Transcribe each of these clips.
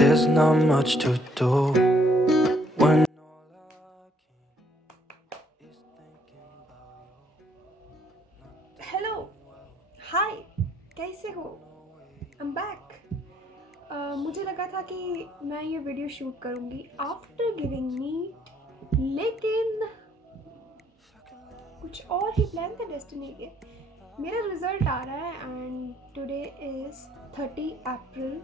There's not much to do when hello hi कैसे हो I am back. मुझे लगा था कि मैं ये वीडियो शूट करूँगी आफ्टर गिविंग नीट, लेकिन कुछ और ही प्लान था डेस्टिनी के। मेरा रिज़ल्ट आ रहा है एंड टुडे इज़ 30 अप्रैल।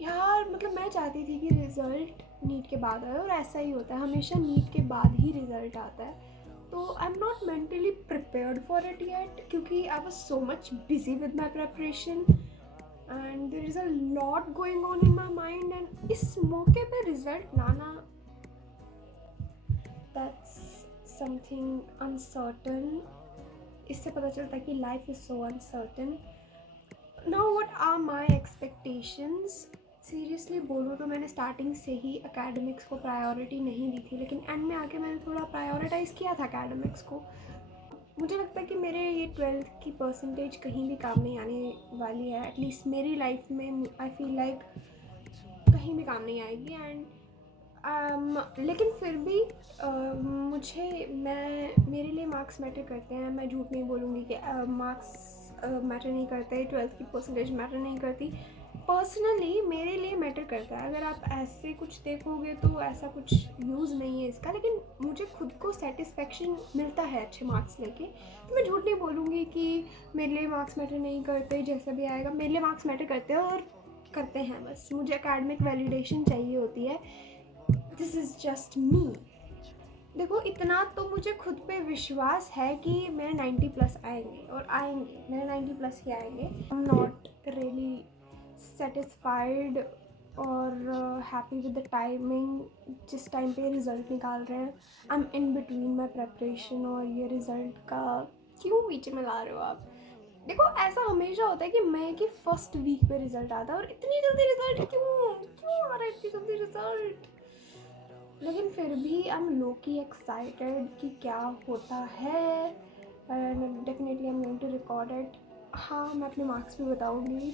यार मतलब मैं चाहती थी कि रिज़ल्ट नीट के बाद आए, और ऐसा ही होता है, हमेशा नीट के बाद ही रिज़ल्ट आता है। तो I am not mentally prepared for it yet, क्योंकि I was so much busy with my preparation and there is a lot going on in my mind. And इस मौके पे रिज़ल्ट लाना, दैट्स समथिंग अनसर्टन। इससे पता चलता है कि life is so uncertain. Now what are my expectations? Seriously बोलूँ तो मैंने स्टार्टिंग से ही एकेडमिक्स को प्रायोरिटी नहीं दी थी, लेकिन एंड में आके मैंने थोड़ा प्रायोरिटाइज़ किया था एकेडमिक्स को। मुझे लगता है कि मेरे ये 12th की परसेंटेज कहीं भी काम नहीं आने वाली है, एटलीस्ट मेरी लाइफ में। आई फील लाइक कहीं भी काम नहीं आएगी। एंड लेकिन फिर भी मेरे लिए मार्क्स मैटर करते हैं। मैं झूठ नहीं बोलूँगी कि मार्क्स मैटर नहीं करते, 12th की परसेंटेज मैटर नहीं करती। पर्सनली मेरे लिए मैटर करता है। अगर आप ऐसे कुछ देखोगे तो ऐसा कुछ यूज़ नहीं है इसका, लेकिन मुझे खुद को सेटिस्फेक्शन मिलता है अच्छे मार्क्स लेके। तो मैं झूठ नहीं बोलूँगी कि मेरे लिए मार्क्स मैटर नहीं करते, जैसा भी आएगा मेरे लिए मार्क्स मैटर करते हैं और करते हैं। बस मुझे एकेडमिक वैलिडेशन चाहिए होती है। दिस इज़ जस्ट मी। देखो इतना तो मुझे खुद पे विश्वास है कि मेरे 90 प्लस आएंगे, और आएंगे, मेरे 90 प्लस ही आएंगे। आई एम नॉट रियली सेटिस्फाइड और हैप्पी विद द टाइमिंग जिस टाइम पे रिज़ल्ट निकाल रहे हैं। I am in between my preparation और ये रिज़ल्ट का क्यों बीच में ला रहे हो आप? देखो ऐसा हमेशा होता है कि मई की फर्स्ट वीक पे रिज़ल्ट आता है, और इतनी जल्दी रिज़ल्ट क्यों क्यों आ रहा है, इतनी जल्दी रिज़ल्ट? लेकिन फिर भी आई एम लो की एक्साइटेड कि क्या होता है। And definitely I am going to record it. हाँ, मैं अपने मार्क्स भी बताऊँगी।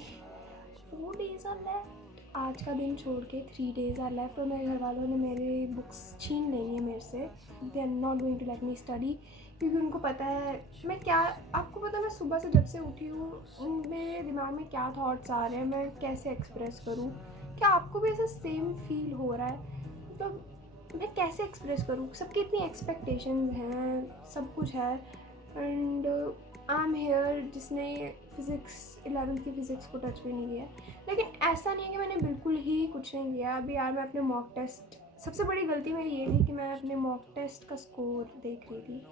4 डेज़ आर लेफ्ट, आज का दिन छोड़ के 3 डेज़ आर लेफ्ट। और मेरे घर वालों ने मेरे बुक्स छीन लेनी है मेरे से। They are not going to let me study, क्योंकि उनको पता है मैं क्या। आपको पता है मैं सुबह से जब से उठी हूँ मेरे दिमाग में क्या थॉट्स आ रहे हैं, मैं कैसे एक्सप्रेस करूँ। क्या आपको भी ऐसा सेम फील हो रहा है? मतलब मैं कैसे एक्सप्रेस करूँ? सबकी इतनी एक्सपेक्टेशंस हैं, सब कुछ है। एंड आई एम हेयर जिसने फिज़िक्स 11th की फ़िज़िक्स को टच भी नहीं किया। लेकिन ऐसा नहीं है कि मैंने बिल्कुल ही कुछ नहीं किया। अभी यार मैं अपने मॉक टेस्ट, सबसे बड़ी गलती मेरी ये थी कि मैं अपने मॉक टेस्ट का स्कोर देख रही थी।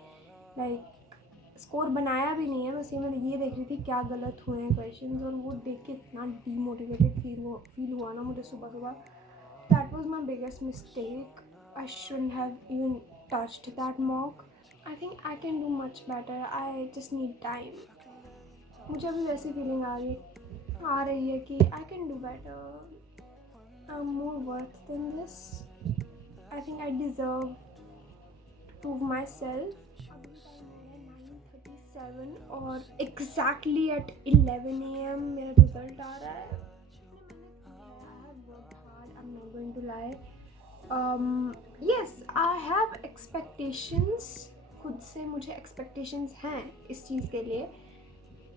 लाइक स्कोर बनाया भी नहीं है, बस ये मैं ये देख रही थी क्या गलत हुए हैं क्वेश्चंस, और वो देख के इतना डीमोटिवेटेड फील हुआ ना मुझे सुबह सुबह। That was my biggest mistake. I shouldn't have even touched that mock. I think I can do much better. I just need time. मुझे अभी वैसी फीलिंग आ रही है कि I can do better. I'm more worth than this. I think I deserve to prove myself. अभी time है 9:37 और exactly at 11 AM मेरा रिजल्ट आ रहा है। I have worked hard. I'm not going to lie. Yes, I have expectations. खुद से मुझे expectations हैं इस चीज़ के लिए।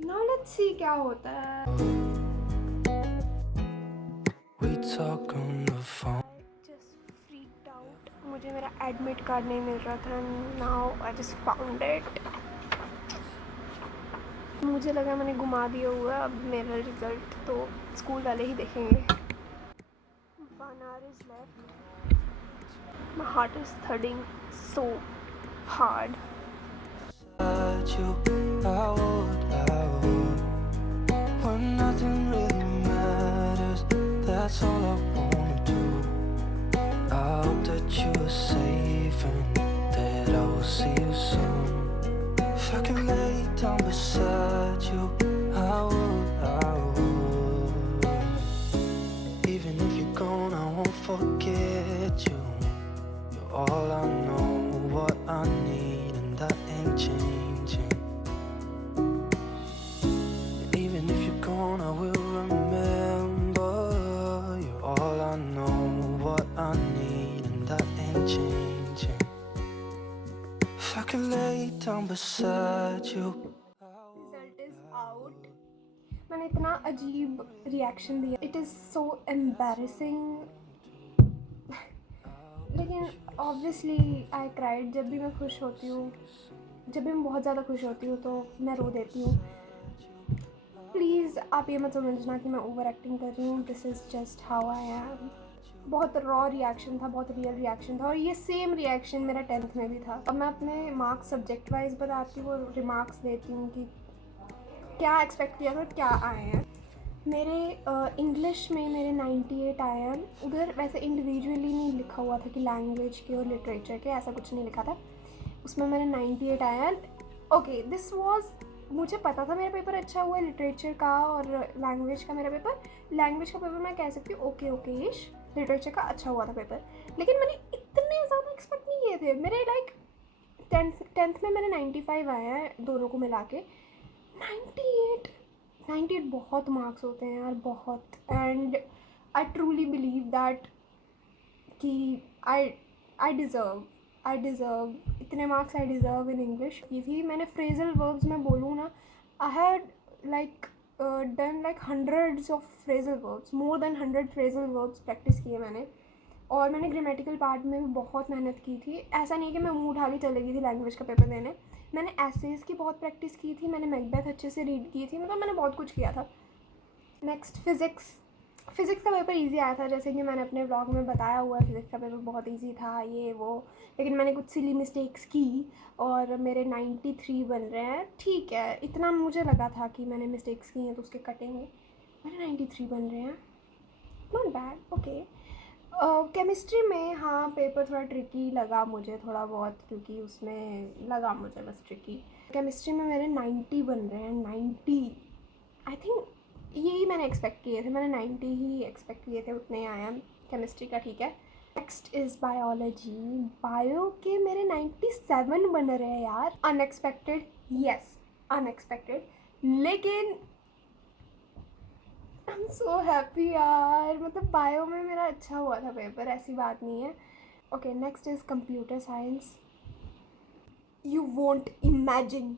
Now let's see क्या होता है। we talk on the phone. Just freaked out. मुझे मेरा admit card नहीं मिल रहा था। Now I just found it. मुझे लगा मैंने घुमा दिया हुआ है। अब मेरा रिजल्ट तो स्कूल वाले ही देखेंगे। 1 hour is left. My heart is thudding so hard. You, I would, when nothing really matters. That's all I wanna do. I hope that you are safe and that I will see you soon. If I can lay down beside you, I would. Even if you're gone, I won't forget you. You're all I know, what I need, and that ain't changing. And even if you're gone, I will remember. You're all I know. beside you. Result is out. मैंने इतना अजीब reaction दिया. It is so embarrassing. लेकिन obviously I cried. जब भी मैं खुश होती हूँ, जब भी मैं बहुत ज़्यादा खुश होती हूँ तो मैं रो देती हूँ. प्लीज़ आप ये मत समझना कि मैं ओवर एक्टिंग कर रही हूँ. This is just how I am. बहुत रॉ रिएक्शन था, बहुत रियल रिएक्शन था. और ये सेम रिएक्शन मेरा 10th में भी था. अब मैं अपने मार्क्स सब्जेक्ट वाइज बताती हूँ, रिमार्क्स देती हूँ कि क्या एक्सपेक्ट किया था और क्या आए हैं. मेरे इंग्लिश में मेरे 98 आए हैं. उधर वैसे इंडिविजुअली नहीं लिखा हुआ था कि लैंग्वेज के और लिटरेचर के, ऐसा कुछ नहीं लिखा था. उसमें मेरे 98 आए हैं. ओके, दिस वाज, मुझे पता था मेरा पेपर अच्छा हुआ है लिटरेचर का और लैंग्वेज का. मेरा पेपर, लैंग्वेज का पेपर मैं कह सकती हूँ ओके ओके इश. लिटरेचर का अच्छा हुआ था पेपर. लेकिन मैंने इतने ज़्यादा एक्सपेक्ट नहीं किए थे. मेरे लाइक टेंथ में मेरे 95 आए हैं दोनों को मिला के. 98 बहुत मार्क्स होते हैं यार, बहुत. And I truly believe that कि आई डिज़र्व इतने marks. I deserve in English की थी. मैंने फ्रेजल वर्ब्स में बोलूँ ना, I had like done like hundreds of phrasal verbs, more than 100 phrasal verbs practice किए मैंने. और मैंने ग्रामेटिकल पार्ट में भी बहुत मेहनत की थी. ऐसा नहीं कि मैं मुँह उठा के चली गई थी लैंग्वेज का पेपर देने. मैंने एसेज की बहुत प्रैक्टिस की थी. मैंने मैकबेथ अच्छे से रीड की थी. मतलब मैंने बहुत कुछ किया था. नेक्स्ट फ़िज़िक्स का पेपर इजी आया था. जैसे कि मैंने अपने व्लॉग में बताया हुआ है, फ़िज़िक्स का पेपर बहुत इजी था ये वो. लेकिन मैंने कुछ सिली मिस्टेक्स की और मेरे 93 बन रहे हैं. ठीक है, इतना मुझे लगा था कि मैंने मिस्टेक्स की हैं तो उसके कटेंगे. मेरे 93 बन रहे हैं, नॉट बैड. ओके. केमिस्ट्री में हाँ पेपर थोड़ा ट्रिकी लगा मुझे, थोड़ा बहुत, क्योंकि उसमें लगा मुझे बस ट्रिकी. केमिस्ट्री में मेरे 90 बन रहे हैं. 90 आई थिंक यही मैंने एक्सपेक्ट किए थे. मैंने 90 ही एक्सपेक्ट किए थे, उतने आए हैं केमिस्ट्री का. ठीक है. Next is biology. बायो के मेरे 97 बन रहे हैं यार. Unexpected, yes unexpected. लेकिन आई एम सो हैप्पी यार. मतलब बायो में मेरा अच्छा हुआ था पेपर, ऐसी बात नहीं है. Okay, next is computer science. You won't imagine,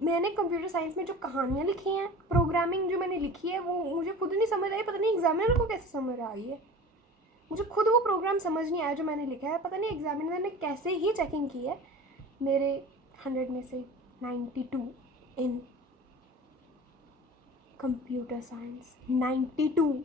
मैंने कंप्यूटर साइंस में जो कहानियाँ लिखी हैं, प्रोग्रामिंग जो मैंने लिखी है, वो मुझे खुद नहीं समझ आई. पता नहीं एग्जामिनर को कैसे समझ आई है. मुझे खुद वो प्रोग्राम समझ नहीं आया जो मैंने लिखा है. पता नहीं एग्जामिनर ने कैसे ही चेकिंग की है. मेरे 100 में से 92 इन कंप्यूटर साइंस. 92.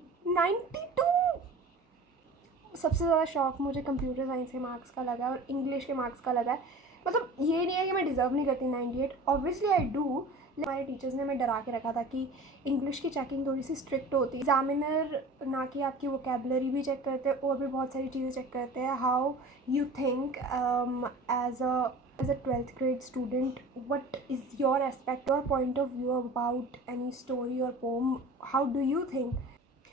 सबसे ज़्यादा शौक मुझे कंप्यूटर साइंस के मार्क्स का लगा है और इंग्लिश के मार्क्स का लगा है. मतलब ये नहीं है कि मैं डिज़र्व नहीं करती 98, ऑब्वियसली आई डू. हमारे टीचर्स ने हमें डरा के रखा था कि इंग्लिश की चेकिंग थोड़ी सी स्ट्रिक्ट होती है. एग्जामिनर ना कि आपकी वोकेबलरी भी चेक करते हैं और भी बहुत सारी चीज़ें चेक करते हैं. How you think as a 12th grade student, what is your aspect, your point of view about any story or poem? How do you think,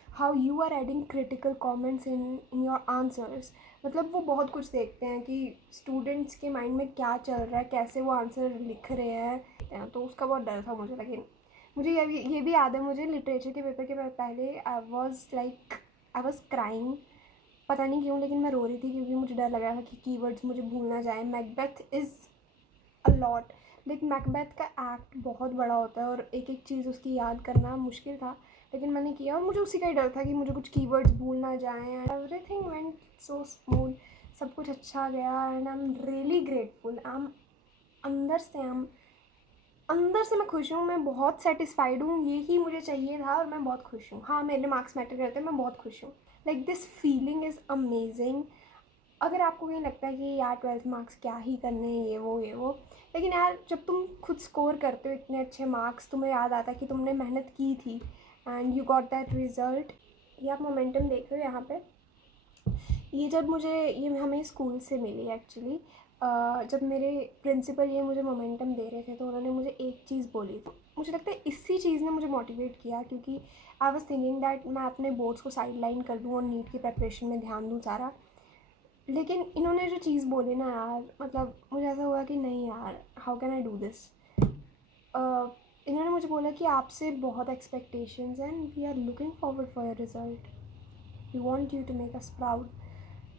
how you are adding critical comments in your answers? मतलब वो बहुत कुछ देखते हैं कि students के mind में क्या चल रहा है, कैसे वो आंसर लिख रहे हैं. तो उसका बहुत डर था मुझे. लेकिन मुझे ये भी याद है, मुझे लिटरेचर के पेपर के पहले आई वॉज क्राइंग. पता नहीं क्यों, लेकिन मैं रो रही थी क्योंकि मुझे डर लग रहा था कि कीवर्ड्स मुझे भूल ना जाए. Macbeth is a lot. लेकिन मैकबेथ का एक्ट बहुत बड़ा होता है और एक एक चीज़ उसकी याद करना मुश्किल था. लेकिन मैंने किया और मुझे उसी का ही डर था कि मुझे कुछ कीवर्ड्स भूल ना जाएं. Everything went so smooth. सब कुछ अच्छा गया and I am really grateful. अंदर से मैं खुश हूँ. मैं बहुत सेटिस्फाइड हूँ. यही मुझे चाहिए था और मैं बहुत खुश हूँ. हाँ, मेरे मार्क्स मैटर करते हैं, मैं बहुत खुश हूँ. Like this feeling is amazing. अगर आपको कहीं लगता है कि यार 12th मार्क्स क्या ही करने हैं, ये वो, लेकिन यार जब तुम खुद स्कोर करते हो इतने अच्छे मार्क्स, तुम्हें याद आता है कि तुमने मेहनत की थी and you got that result. ये आप मोमेंटम देख रहे हो यहाँ पे. ये जब मुझे ये हमें स्कूल से मिली एक्चुअली. जब मेरे प्रिंसिपल ये मुझे मोमेंटम दे रहे थे तो उन्होंने मुझे एक चीज़ बोली थी. मुझे लगता है इसी चीज़ ने मुझे मोटिवेट किया, क्योंकि आई वॉज थिंकिंग दैट मैं अपने बोर्ड्स को साइड लाइन कर दूँ और नीट की प्रेपरेशन में ध्यान दूँ सारा. लेकिन इन्होंने जो चीज़ बोली ना यार, मतलब मुझे ऐसा हुआ कि नहीं यार, how can I do this. इन्होंने मुझे बोला कि आपसे बहुत expectations and we are looking forward for your result. We want you to make us proud.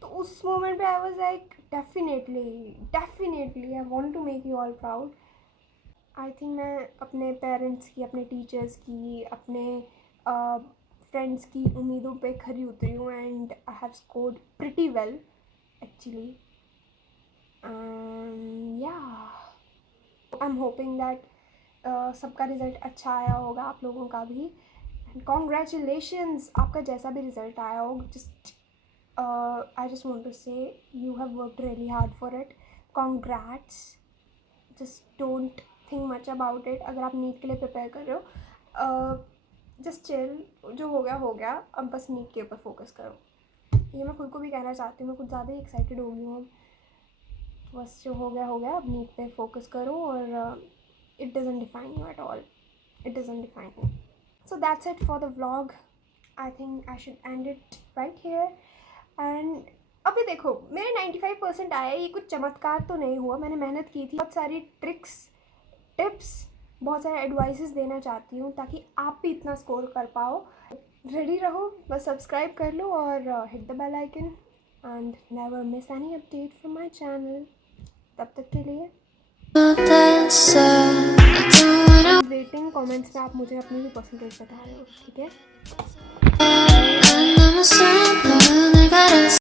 तो उस मोमेंट पे I was like definitely I want to make you all proud. I think मैं अपने पेरेंट्स की, अपने teachers की, अपने friends की उम्मीदों पे खरी उतरी हूँ and I have scored pretty well actually. या आई एम होपिंग दैट सबका रिज़ल्ट अच्छा आया होगा, आप लोगों का भी. एंड कॉन्ग्रेचुलेशंस, आपका जैसा भी रिज़ल्ट आया हो. Just I just want to say you have worked really hard for it. Congrats. Just don't think much about it. अगर आप नीट के लिए प्रिपेयर कर रहे हो, जस्ट चिल. जो हो गया, अब बस नीट के ऊपर फोकस करो. ये मैं खुद को भी कहना चाहती हूँ, मैं कुछ ज़्यादा ही एक्साइटेड हो गई हूँ. बस जो हो गया, अब नीट पे फोकस करो और it doesn't define you at all. It doesn't define you. So that's it for the vlog. I think I should end it right here. And अभी देखो, मेरे 95% आए. ये कुछ चमत्कार तो नहीं हुआ, मैंने मेहनत की थी. बहुत सारी ट्रिक्स, टिप्स, बहुत सारे एडवाइसेस देना चाहती हूँ ताकि आप भी इतना स्कोर कर पाओ. रेडी रहो, बस सब्सक्राइब कर लो और hit the bell icon and never miss any update from my channel. तब तक के लिए रेटिंग कमेंट्स में आप मुझे अपनी भी परसेंटेज बता रहे हो, ठीक है?